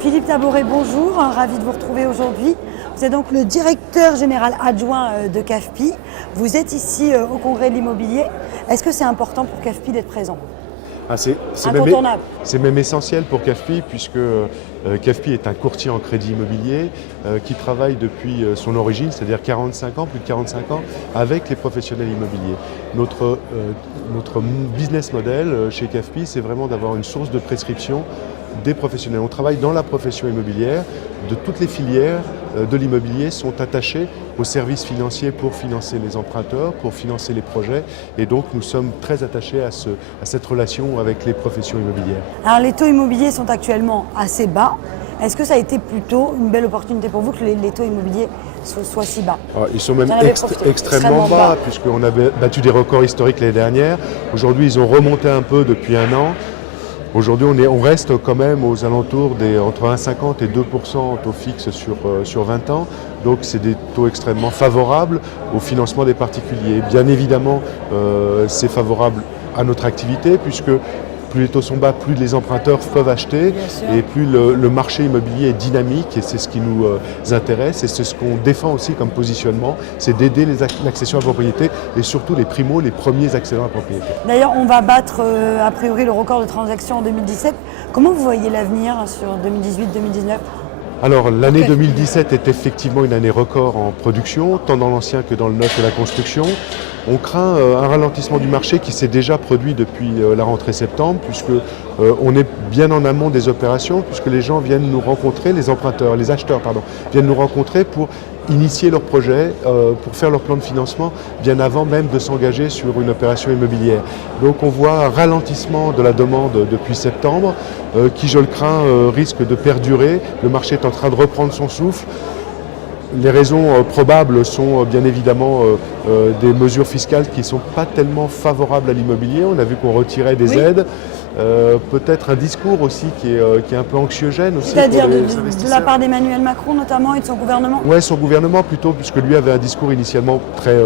Philippe Taboret, bonjour, ravi de vous retrouver aujourd'hui. Vous êtes donc le directeur général adjoint de CAFPI. Vous êtes ici au Congrès de l'immobilier. Est-ce que c'est important pour CAFPI d'être présent ? Incontournable. C'est même essentiel pour CAFPI puisque CAFPI est un courtier en crédit immobilier qui travaille depuis son origine, c'est-à-dire 45 ans, plus de 45 ans, avec les professionnels immobiliers. Notre business model chez CAFPI, c'est vraiment d'avoir une source de prescription des professionnels. On travaille dans la profession immobilière, de toutes les filières de l'immobilier sont attachées aux services financiers pour financer les emprunteurs, pour financer les projets et donc nous sommes très attachés à cette relation avec les professions immobilières. Alors les taux immobiliers sont actuellement assez bas. Est-ce que ça a été plutôt une belle opportunité pour vous que les taux immobiliers soient si bas ? Ils sont même extrêmement bas puisqu'on avait battu des records historiques l'année dernière. Aujourd'hui ils ont remonté un peu depuis un an. Aujourd'hui, on reste quand même aux alentours entre 1,50 et 2% taux fixe sur 20 ans. Donc, c'est des taux extrêmement favorables au financement des particuliers. Bien évidemment, c'est favorable à notre activité puisque plus les taux sont bas, plus les emprunteurs peuvent acheter et plus le marché immobilier est dynamique et c'est ce qui nous intéresse et c'est ce qu'on défend aussi comme positionnement, c'est d'aider l'accession à la propriété et surtout les primos, les premiers accédants à la propriété. D'ailleurs, on va battre a priori le record de transactions en 2017. Comment vous voyez l'avenir sur 2018-2019 ? Alors l'année 2017 est effectivement une année record en production, tant dans l'ancien que dans le neuf et la construction. On craint un ralentissement du marché qui s'est déjà produit depuis la rentrée septembre, puisque on est bien en amont des opérations, puisque les gens viennent nous rencontrer, les acheteurs viennent nous rencontrer pour initier leur projet, pour faire leur plan de financement, bien avant même de s'engager sur une opération immobilière. Donc on voit un ralentissement de la demande depuis septembre, qui je le crains risque de perdurer. Le marché est en train de reprendre son souffle. Les raisons probables sont bien évidemment des mesures fiscales qui ne sont pas tellement favorables à l'immobilier. On a vu qu'on retirait des aides. Peut-être un discours aussi qui est un peu anxiogène aussi. C'est-à-dire de la part d'Emmanuel Macron notamment et de son gouvernement ? Oui, son gouvernement plutôt, puisque lui avait un discours initialement très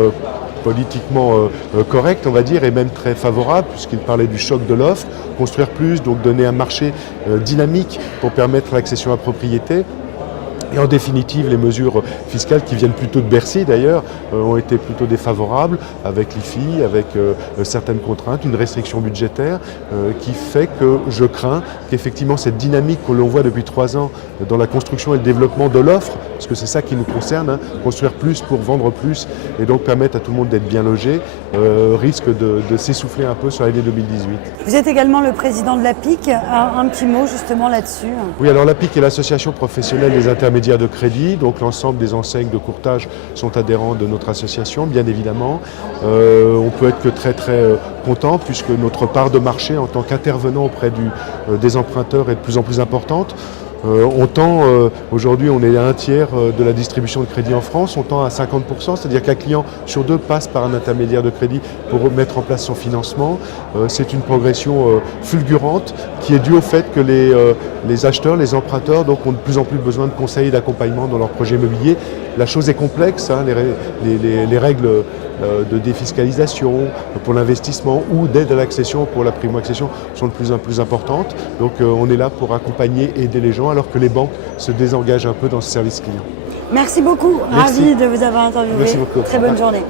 politiquement correct, on va dire, et même très favorable, puisqu'il parlait du choc de l'offre, construire plus, donc donner un marché dynamique pour permettre l'accession à la propriété. Et en définitive, les mesures fiscales qui viennent plutôt de Bercy d'ailleurs ont été plutôt défavorables avec l'IFI, avec certaines contraintes, une restriction budgétaire qui fait que je crains qu'effectivement cette dynamique que l'on voit depuis 3 ans dans la construction et le développement de l'offre, parce que c'est ça qui nous concerne, construire plus pour vendre plus et donc permettre à tout le monde d'être bien logé, risque de s'essouffler un peu sur l'année 2018. Vous êtes également le président de l'APIC, un petit mot justement là-dessus. Oui, alors l'APIC est l'association professionnelle des intermédiaires de crédit, donc l'ensemble des enseignes de courtage sont adhérents de notre association, bien évidemment. On peut être que très content puisque notre part de marché en tant qu'intervenant auprès des emprunteurs est de plus en plus importante. Aujourd'hui on est à 1/3 de la distribution de crédit en France, on tend à 50%, c'est-à-dire qu'un client sur 2 passe par un intermédiaire de crédit pour mettre en place son financement. C'est une progression fulgurante qui est due au fait que les acheteurs, les emprunteurs donc, ont de plus en plus besoin de conseils et d'accompagnement dans leur projet immobilier. La chose est complexe, les règles de défiscalisation pour l'investissement ou d'aide à l'accession pour la primo-accession sont de plus en plus importantes. Donc on est là pour accompagner et aider les gens alors que les banques se désengagent un peu dans ce service client. Merci beaucoup, ravi de vous avoir interviewé. Merci beaucoup. Très bonne journée.